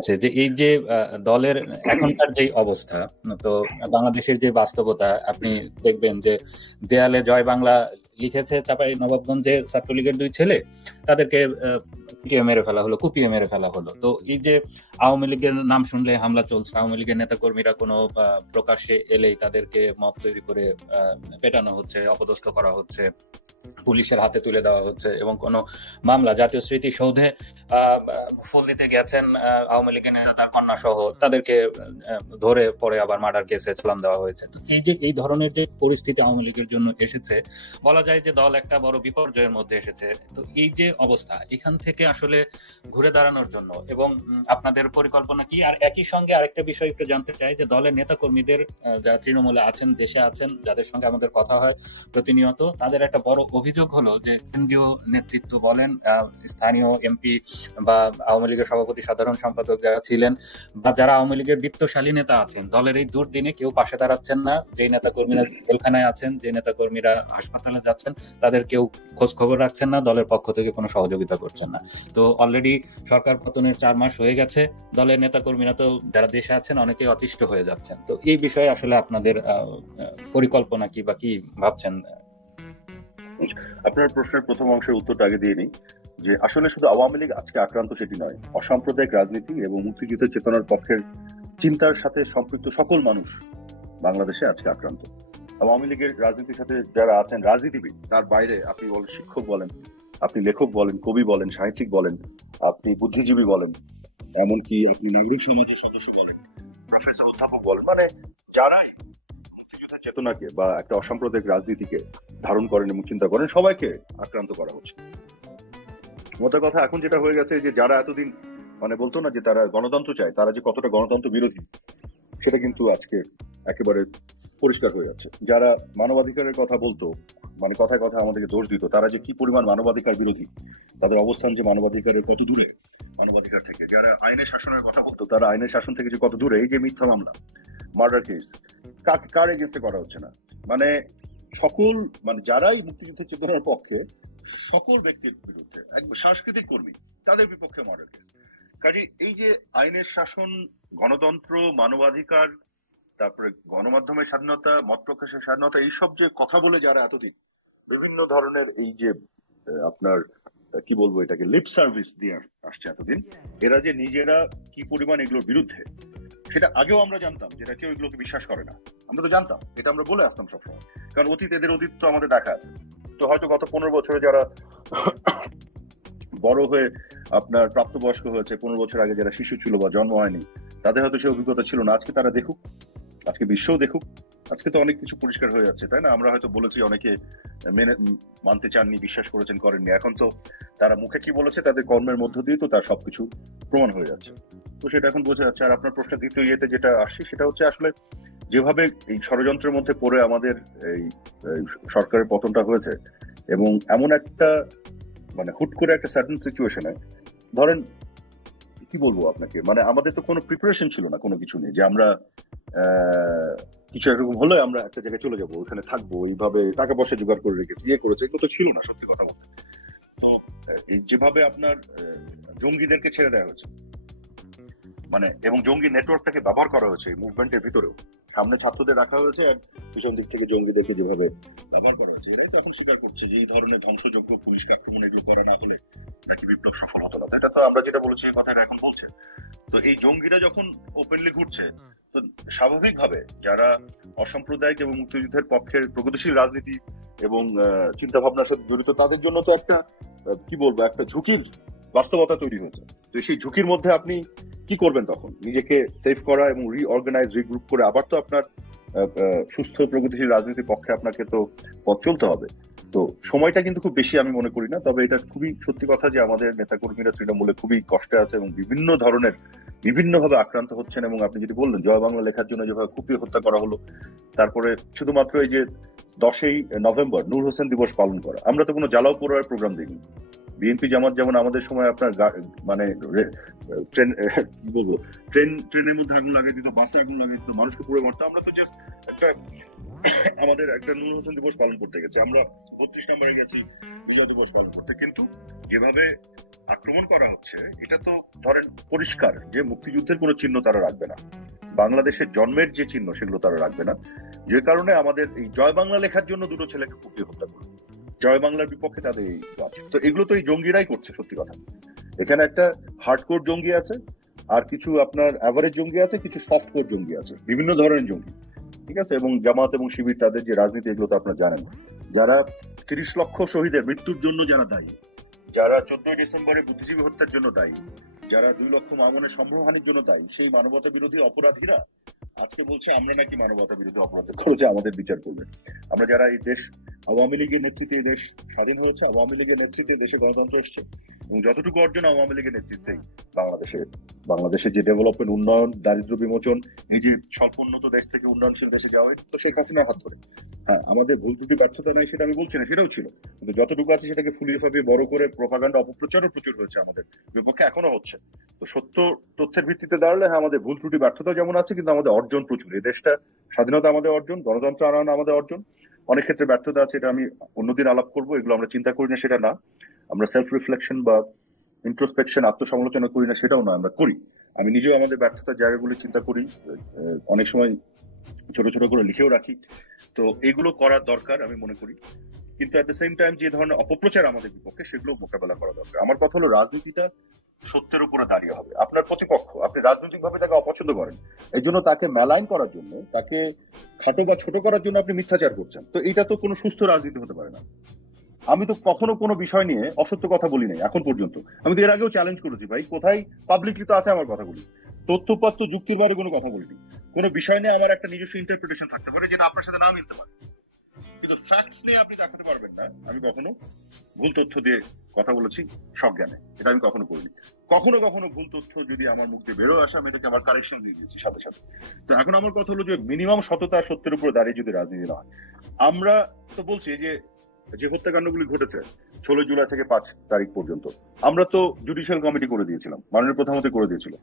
আছে যে এই যে দলের এখনকার যে অবস্থা, তো বাংলাদেশের যে বাস্তবতা আপনি দেখবেন যে দেয়ালে জয় বাংলা লিখেছে চাপাই নবাবগঞ্জে ছাত্রলীগের দুই ছেলে, তাদেরকে পিটিয়ে মেরে ফেলা হলো, কুপিয়ে মেরে ফেলা হলো। তো এই যে আওয়ামী লীগের নাম শুনলে হামলা চলছে, আওয়ামী লীগের নেতাকর্মীরা কোনো প্রকাশ্যে এলেই তাদেরকে মব তৈরি করে পেটানো হচ্ছে, অপদস্থ করা হচ্ছে, পুলিশের হাতে তুলে দেওয়া হচ্ছে, এবং কোনো মামলা জাতীয় স্মৃতিসৌধে ফুল দিতে গেছেন আওয়ামী লীগের নেতা তার কন্যা সহ, তাদেরকে ধরে পরে আবার মার্ডার কেসে চালান দেওয়া হয়েছে। তো এই যে এই ধরনের যে পরিস্থিতি আওয়ামী লীগের জন্য এসেছে, বলা যায় যে দল একটা বড় বিপর্যয়ের মধ্যে এসেছে। তো এই যে অবস্থা, এখান থেকে আসলে ঘুরে দাঁড়ানোর জন্য এবং আপনাদের পরিকল্পনা কি? আর একই সঙ্গে আরেকটা বিষয় একটু জানতে চাই যে দলের নেতা কর্মীদের যারা তৃণমূলে আছেন, দেশে আছেন, যাদের সঙ্গে আমাদের কথা হয় প্রতিনিয়ত, তাদের একটা বড় অভিযোগ হলো যে কেন্দ্রীয় নেতৃত্ব বলেন, স্থানীয় এমপি বা আওয়ামী লীগের সভাপতি সাধারণ সম্পাদক যারা ছিলেন বা যারা আওয়ামী লীগের বিত্তশালী নেতা আছেন, দলের এই দুর্দিনে কেউ পাশে দাঁড়াচ্ছেন না। যে নেতা কর্মীরা জেলখানায় আছেন, যে নেতা কর্মীরা হাসপাতালে যাচ্ছেন, তাদের কেউ খোঁজ খবর রাখছেন না, দলের পক্ষ থেকে কোনো সহযোগিতা করছেন না। তো অলরেডি সরকার পতনের 4 মাস হয়ে গেছে, দলের নেতা কর্মীরা তো যারা দেশে আছেন অনেকেই অতিষ্ঠ হয়ে যাচ্ছেন। তো এই বিষয়ে আসলে আপনাদের পরিকল্পনা কি বা কি ভাবছেন? আপনার প্রশ্নের প্রথম অংশের উত্তরটা আগে দিয়ে নিই যে আসলে শুধু আওয়ামী লীগ আজকে আক্রান্ত সেটি নয়, অসাম্প্রদায়িক রাজনীতি এবং মুক্তিযুদ্ধের চেতনার পক্ষের চিন্তার সাথে সম্পৃক্ত সকল মানুষ বাংলাদেশে আজকে আক্রান্ত। আওয়ামী লীগের রাজনীতির সাথে যারা আছেন রাজনীতিবিদ, তার বাইরে আপনি বলেন শিক্ষক বলেন, আপনি লেখক বলেন, কবি বলেন, সাহিত্যিক বলেন, আপনি বুদ্ধিজীবী বলেন, এমনকি আপনি নাগরিক সমাজের সদস্য বলেন, প্রফেসর অধ্যাপক বলেন, মানে যারাই মুক্তিযুদ্ধের চেতনাকে বা একটা অসাম্প্রদায়িক রাজনীতিকে ধারণ করেন এবং চিন্তা করেন, সবাইকে আক্রান্ত করা হচ্ছে। মোটা কথা এখন যেটা হয়ে গেছে যে যারা এতদিন মানে বলতো না যে তারা গণতন্ত্র চায়, তারা যে কতটা গণতন্ত্র বিরোধী সেটা কিন্তু আজকে একেবারে পরিষ্কার হয়ে যাচ্ছে। যারা মানবাধিকারের কথা বলতো, মানে কথায় কথা আমাদেরকে দোষ দিত, তারা যে কি পরিমাণ মানবাধিকার বিরোধী, তাদের অবস্থান যে মানবাধিকারের কত দূরে মানবাধিকার থেকে। যারা আইনের শাসনের কথা বলতো, তারা আইনের শাসন থেকে যে কত দূরে। এই যে মিথ্যা মামলা, মার্ডার কেস, কার এগেন্স্টে করা হচ্ছে না, মানে সকল মানে যারাই মুক্তিযুদ্ধের চেতনার পক্ষে সকল ব্যক্তির বিরুদ্ধে, সাংস্কৃতিক কর্মী তাদের বিপক্ষে মার্ডার কেস। কাজে এই যে আইনের শাসন, গণতন্ত্র, মানবাধিকার, তারপরে গণমাধ্যমের স্বাধীনতা, মত প্রকাশের স্বাধীনতা, এইসব যে কথা বলে যারা এতদিন বিভিন্ন ধরনের এই যে আপনার কি বলবো এটাকে লিপ সার্ভিস দিয়ে আসছে এতদিন, এরা যে নিজেরা কি পরিমাণ এগুলোর বিরুদ্ধে সেটা আগেও আমরা জানতাম, যেটা কেউ এগুলোকে বিশ্বাস করে না। আমরা তো জানতাম, এটা আমরা বলে আসতাম সবসময়, কারণ এদের অতীত তো আমাদের দেখা আছে। তো হয়তো গত 15 বছরে যারা বড় হয়ে আপনার প্রাপ্তবয়স্ক হয়েছে, 15 বছর আগে যারা শিশু ছিল বা জন্ম হয়নি, তাদের হয়তো সে অভিজ্ঞতা ছিল না। আজকে তারা দেখুক, আজকে বিশ্বও দেখুক, আজকে তো অনেক কিছু পরিষ্কার হয়ে যাচ্ছে, তাই না? আমরা হয়তো বলেছি, অনেকে মেনে মানতে চাননি, বিশ্বাস করেছেন, করেননি। এখন তো তারা মুখে কি বলেছে, তাদের কর্মের মধ্য দিয়ে তো তার সবকিছু প্রমাণ হয়ে যাচ্ছে। তো সেটা এখন বোঝা যাচ্ছে। আর আপনার প্রশ্নের দ্বিতীয় ইয়েতে যেটা আসছে, সেটা হচ্ছে আসলে যেভাবে এই ষড়যন্ত্রের মধ্যে পড়ে আমাদের এই সরকারের পতনটা হয়েছে, এবং এমন একটা মানে হুট করে একটা সার্টেন সিচুয়েশনে, ধরেন কি বলবো আপনাকে, মানে আমাদের তো কোনো প্রিপারেশন ছিল না কোনো কিছু নিয়ে, যে আমরা কিছু এরকম হলে আমরা একটা জায়গায় চলে যাবো, ওখানে থাকবো, এইভাবে টাকা পয়সা জোগাড় করে রেখেছি, ইয়ে করেছে, এগুলো তো ছিল না সত্যি কথা বলতে। তো এই যেভাবে আপনার জঙ্গিদেরকে ছেড়ে দেওয়া হয়েছে, মানে এবং জঙ্গি নেটওয়ার্কটাকে ব্যবহার করা হয়েছে মুভমেন্টের ভিতরেও, সামনে ছাত্রদের রাখা হয়েছে আর পিছন দিক থেকে জঙ্গিদেরকে যেভাবে ব্যবহার করা হয়েছে, এরাই তো এখন স্বীকার করছে যে এই ধরনের ধ্বংসযোগ্য পুলিশ আক্রমণ এগুলো করা না হলে নাকি বিপ্লব সফল হতো না। এটা তো আমরা যেটা বলেছি এই কথাটা এখন বলছে। তো এই জঙ্গিরা যখন ওপেনলি ঘুরছে, তো স্বাভাবিকভাবে যারা অসাম্প্রদায়িক এবং মুক্তিযুদ্ধের পক্ষের প্রগতিশীল রাজনীতি এবং চিন্তা ভাবনার সাথে জড়িত, তাদের জন্য তো একটা কি বলবো একটা ঝুঁকির বাস্তবতা তৈরি হয়েছে। তো সেই ঝুঁকির মধ্যে আপনি কি করবেন তখন? নিজেকে সেভ করা এবং রিঅর্গানাইজ, রিগ্রুপ করে আবার তো আপনার সুস্থ প্রগতিশীল রাজনীতির পক্ষে আপনাকে তো পথ চলতে হবে। তো সময়টা কিন্তু খুব বেশি আমি মনে করি না, তবে এটা খুবই সত্যি কথা যে আমাদের নেতাকর্মীরা তৃণমূলে খুবই কষ্টে আছে এবং বিভিন্ন ধরনের বিভিন্নভাবে আক্রান্ত হচ্ছেন। এবং আপনি যদি বললেন জয় বাংলা লেখার জন্য যেভাবে কুপিয়ে হত্যা করা হলো, তারপরে শুধুমাত্র এই যে 10ই নভেম্বর নূর হোসেন দিবস পালন করা, আমরা তো কোনো জ্বালাও পোড়ার প্রোগ্রাম দেখিনি। বিএনপি জামাত যেমন আমাদের সময় আপনার মানে ট্রেন কি বলবো ট্রেনের মধ্যে আগুন লাগিয়ে দিত, বাসে আগুন লাগিয়ে দিত, মানুষকে পুড়ে মারতো, আমরা তো জাস্ট একটা আমাদের একটা নূর হোসেন দিবস পালন করতে গেছি, আমরা 32 নম্বরে গেছি বিজয় দিবস পালন করতে। কিন্তু যেভাবে আক্রমণ করা হচ্ছে, এটা তো ধরেন পরিষ্কার যে মুক্তিযুদ্ধের কোনো চিহ্ন তারা রাখবে না, বাংলাদেশের জন্মের যে চিহ্ন সেগুলো তারা রাখবে না, যে কারণে আমাদের এই জয় বাংলা লেখার জন্য দুটো ছেলেকে কুপিয়ে হত্যা করলো, জয় বাংলার বিপক্ষে তাদের এই আছে। তো এগুলো তো এই জঙ্গিরাই করছে। সত্যি কথা, এখানে একটা হার্ডকোর জঙ্গি আছে, আর কিছু আপনার অ্যাভারেজ জঙ্গি আছে, কিছু সফটকোর জঙ্গি আছে, বিভিন্ন ধরনের জঙ্গি, ঠিক আছে। এবং জামাত এবং শিবির তাদের যে রাজনীতি, এগুলো তো আপনারা জানেন। যারা 30 লক্ষ শহীদের মৃত্যুর জন্য যারা দায়ী, যারা 14ই ডিসেম্বরে বুদ্ধিজীবী হত্যার জন্য দায়ী, যারা 2 লক্ষ মামুনের সম্মানহানির জন্য দায়ী, সেই মানবতা বিরোধী অপরাধীরা আজকে বলছে আমরা নাকি মানবতা বিরোধী অপরাধ করেছে, আমাদের বিচার করবে। আমরা যারা এই দেশ, আওয়ামী লীগের নেতৃত্বে এই দেশ স্বাধীন হয়েছে, আওয়ামী লীগের নেতৃত্বে দেশে গণতন্ত্র এসছে, এবং যতটুকু অর্জন আওয়ামী লীগের নেতৃত্বেই বাংলাদেশের যে ডেভেলপমেন্ট, উন্নয়ন, দারিদ্র বিমোচন, এই যে স্বল্পোন্নত দেশ থেকে উন্নয়নশীল দেশে যাওয়া হয়, তো শেখ হাসিনার হাত ধরে। হ্যাঁ, আমাদের ভুল ত্রুটি ব্যর্থতা নাই সেটা আমি বলছি না, সেটাও ছিল, কিন্তু যতটুকু আছে সেটাকে ফুলিয়ে ফাঁপিয়ে বড় করে প্রোপাগান্ডা অপপ্রচারও প্রচুর হয়েছে আমাদের বিপক্ষে, এখনো হচ্ছে। তো সত্য তথ্যের ভিত্তিতে দাঁড়ালে হ্যাঁ, আমাদের ভুল ত্রুটি ব্যর্থতা যেমন আছে, কিন্তু আমাদের অর্জন প্রচুর। এই দেশটা স্বাধীনতা আমাদের অর্জন, গণতন্ত্র আনয়ন আমাদের অর্জন। অনেক ক্ষেত্রে ব্যর্থতা আছে, এটা আমি অন্যদিন আলাপ করবো, এগুলো আমরা চিন্তা করি না সেটা না, আমরা সেলফ রিফ্লেকশন বা ইন্ট্রোস্পেকশন, আত্মসমালোচনা করি না সেটাও না, আমরা করি। আমি নিজেও আমাদের ব্যর্থতার জায়গাগুলি চিন্তা করি, অনেক সময় ছোট ছোট করে লিখেও রাখি। তো এগুলো করার দরকার আমি মনে করি, কিন্তু এট দ্য সেম টাইম যে ধরনের অপপ্রচার আমাদের বিপক্ষে, সেগুলো মোকাবেলা করা দরকার। আমার কথা হলো, রাজনীতিটা সত্যের উপরে দাঁড়িয়ে হবে। আপনার প্রতিপক্ষ, আপনি রাজনৈতিক ভাবে তাকে অপছন্দ করেন, এই জন্য তাকে মেলাইন করার জন্য, তাকে খাটো বা ছোট করার জন্য আপনি মিথ্যাচার করছেন, তো এটা তো কোনো সুস্থ রাজনীতি হতে পারে না। আমি তো কখনো কোনো বিষয় নিয়ে অসত্য কথা বলি নাই এখন পর্যন্ত। আমি তো এর আগেও চ্যালেঞ্জ করেছি, ভাই কোথায় পাবলিকলি তো আছে আমার কথাগুলি, তথ্যপাত্র যুক্তির বাইরে কোনো কথা বলিনি। কোনো বিষয় নিয়ে আমার একটা নিজস্ব ইন্টারপ্রিটেশন থাকতে পারে, যেটা আপনার সাথে না মিলতে পারে, কিন্তু ফ্যাক্টস নিয়ে আপনি দেখাতে পারবেন না আমি কখনো ভুল তথ্য দিয়ে কথা বলেছি সজ্ঞানে, এটা আমি কখনো করিনি। কখনো কখনো ভুল তথ্য যদি আমার মুখ দিয়ে বেরো আসে, আমি এটাকে আমার কারেকশন দিয়ে দিয়েছি সাথে সাথে। তো এখন আমার কথা হলো যে মিনিমাম সততা সত্যের উপর দাঁড়িয়ে যদি রাজনীতি না হয়। আমরা তো বলছি যে হত্যাকাণ্ডগুলি ঘটেছে 16 জুলাই থেকে 5 তারিখ পর্যন্ত, আমরা তো জুডিশিয়াল কমিটি করে দিয়েছিলাম, মাননীয় প্রধানমন্ত্রী করে দিয়েছিল,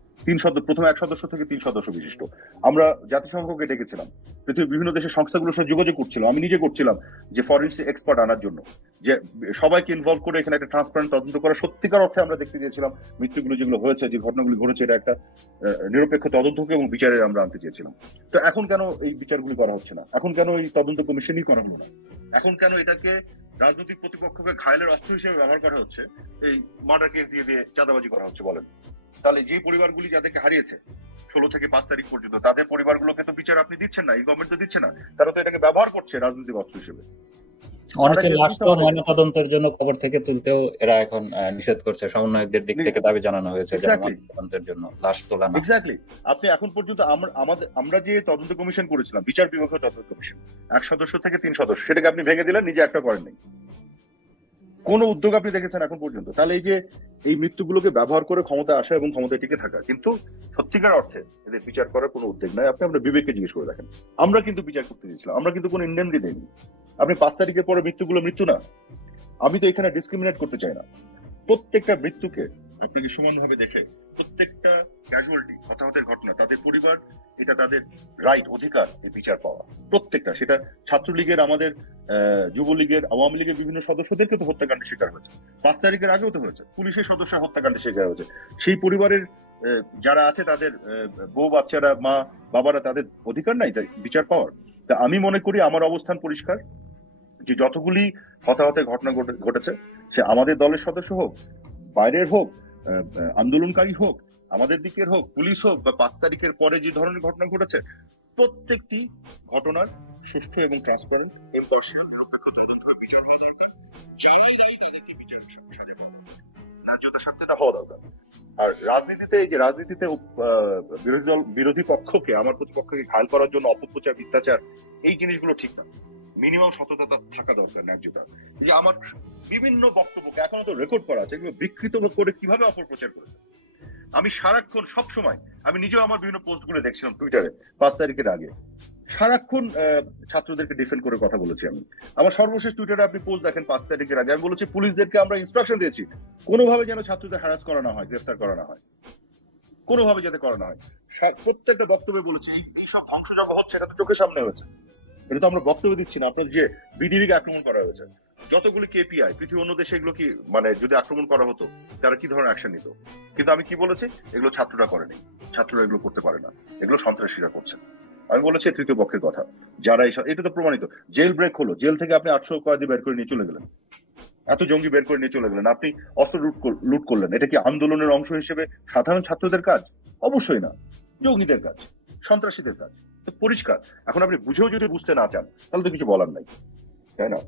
প্রথমে 1 সদস্য থেকে 3 সদস্য বিশিষ্ট। আমরা জাতিসংঘকে ডেকেছিলাম, পৃথিবীর বিভিন্ন দেশের সংস্থাগুলোর সাথে যোগাযোগ করছিলাম, আমি নিজে করছিলাম, যে ফরেন্সিক এক্সপার্ট আনার জন্য, যে সবাইকে ইনভলভ করে এখানে একটা ট্রান্সপারেন্ট তদন্ত করা। সত্যিকার অর্থে আমরা দেখতে চেয়েছিলাম মৃত্যুগুলো যেগুলো হয়েছে, যে ঘটনাগুলি ঘটেছে, এটা একটা নিরপেক্ষ তদন্তকে এবং বিচারে আমরা আনতে চেয়েছিলাম। তো এখন কেন এই বিচারগুলি করা হচ্ছে না? এখন কেন এই তদন্ত কমিশনই করা হলো না? এখন কেন এটাকে রাজনৈতিক প্রতিপক্ষকে ঘায়েলের অস্ত্র হিসেবে ব্যবহার করা হচ্ছে? এই মার্ডার কেস দিয়ে দিয়ে চাঁদাবাজি করা হচ্ছে, বলেন? তাহলে যে পরিবারগুলি যাদেরকে হারিয়েছে 16 থেকে 5 তারিখ পর্যন্ত, তাদের পরিবারগুলোকে তো বিচার আপনি দিচ্ছেন না, এই গভর্নমেন্ট তো দিচ্ছে না, তারা তো এটাকে ব্যবহার করছে রাজনৈতিক অস্ত্র হিসেবে। অনেকে লাশ তো ময়নাতদন্তের জন্য কবর থেকে তুলতেও এরা এখন নিষেধ করছে, সমন্বয়কদের দিক থেকে দাবি জানানো হয়েছে ময়নাতদন্তের জন্য লাশ তোলা না। এক্স্যাক্টলি। আপনি এখন পর্যন্ত আমরা যে তদন্ত কমিশন করেছিলাম, বিচার বিভাগীয় তদন্ত কমিশন, 1 সদস্য থেকে 3 সদস্য, সেটাকে আপনি ভেঙে দিলেন, নিজে একটা করেন নাই। কোন উদ্যোগ আপনি দেখেছেন এখন পর্যন্ত? তাহলে এই যে এই মৃত্যুগুলোকে ব্যবহার করে ক্ষমতা আসা এবং ক্ষমতায় টিকে থাকা, কিন্তু সত্যিকার অর্থে এদের বিচার করার কোনো উদ্যোগ নাই। আপনি আমরা বিবেককে জিজ্ঞেস করে দেখেন, আমরা কিন্তু বিচার করতে দিয়েছিলাম, আমরা কিন্তু কোনো ইন্ডেমনিটি দেইনি। আপনি 5 তারিখের পরে মৃত্যুগুলো মৃত্যু না, আমি তো এখানে ডিসক্রিমিনেট করতে চাই না। প্রত্যেকটা মৃত্যুকে আপনাকে সমানভাবে দেখে, প্রত্যেকটা ক্যাজুয়ালিটি, হতাহতের ঘটনা, তাদের পরিবার, এটা তাদের রাইট, অধিকার বিচার পাওয়া। প্রত্যেকটা, সেটা ছাত্রলীগের, আমাদের যুবলীগের, আওয়ামী লীগের বিভিন্ন সদস্যদেরকে তো হত্যাকাণ্ডের শিকার হয়েছে, 5 তারিখের আগেও তো হয়েছে, পুলিশের সদস্য হত্যাকাণ্ডের শিকার হয়েছে। সেই পরিবারের যারা আছে, তাদের বউ বাচ্চারা, মা বাবারা, তাদের অধিকার নাই তাই বিচার পাওয়ার? তা আমি মনে করি আমার অবস্থান পরিষ্কার, যে যতগুলি হতাহতের ঘটনা ঘটেছে, সে আমাদের দলের সদস্য হোক, বাইরের হোক, আন্দোলনকারী হোক, আমাদের দিকের হোক, পুলিশ হোক, বা 5 তারিখের পরে যে ধরনের ঘটনা ঘটেছে, প্রত্যেকটি ঘটনার সুষ্ঠু এবং ট্রান্সপারেন্ট, ইম্পার্শিয়াল, নিরপেক্ষ তদন্ত করে বিচার হওয়া দরকার। যারাই দায়ী তাদেরকে বিচার সাজা পাওয়া, ন্যায্যতার সাথে না হওয়া দরকার। আর রাজনীতিতে, এই যে রাজনীতিতে বিরোধী পক্ষকে, আমার প্রতিপক্ষকে ঘায়েল করার জন্য অপপ্রচার, মিথ্যাচার, এই জিনিসগুলো ঠিক না। মিনিমাম সততা থাকা দরকার, ন্যায্যতা। যে আমার বিভিন্ন বক্তব্যকে এখনো তো রেকর্ড করা আছে, এগুলো বিকৃত করে কিভাবে অপপ্রচার করেছে। আমি সারাক্ষণ, সবসময়, আমি নিজেও আমার বিভিন্ন পোস্ট গুলো দেখছিলাম টুইটারে 5 তারিখের আগে, সারাক্ষণ ছাত্রদেরকে ডিফেন্ড করে কথা বলেছি আমি। আমার সর্বশেষ টুইটারে আপনি পোস্ট দেখেন 5 তারিখের আগে, আমি বলেছি পুলিশদেরকে আমরা ইনস্ট্রাকশন দিয়েছি কোনোভাবে যেন ছাত্রদের হ্যারাস করা না হয়, গ্রেফতার করা না হয়, কোনোভাবে যাতে করা না হয়। প্রত্যেকটা বক্তব্যে বলেছি এইসব ধ্বংসযজ্ঞ হচ্ছে, এটা তো চোখের সামনে হয়েছে, এটা তো আমরা বক্তব্য দিচ্ছি না। আপনার যে বিডিবিকে আক্রমণ করা হয়েছে, যতগুলি কেপিআই পৃথিবীর অন্য দেশে এগুলো কি মানে যদি আক্রমণ করা হতো তারা কি ধরনের অ্যাকশন নিত? কিন্তু আমি কি বলেছি, এগুলো ছাত্ররা করেনি, ছাত্ররা এগুলো করতে পারে না, এগুলো সন্ত্রাসীরা করছেন। আমি বলেছি তৃতীয় পক্ষের কথা, যারা এটা তো প্রমাণিত। জেল ব্রেক হলো, জেল থেকে আপনি 800 কয়েদি বের করে নিয়ে চলে গেলেন, এত জঙ্গি বের করে নিয়ে চলে গেলেন, আপনি অস্ত্র লুট করলেন। এটা কি আন্দোলনের অংশ হিসেবে সাধারণ ছাত্রদের কাজ? অবশ্যই না, জঙ্গিদের কাজ, সন্ত্রাসীদের কাজ। তো পরিষ্কার। এখন আপনি বুঝেও যদি বুঝতে না চান তাহলে তো কিছু বলার নাই, তাই না?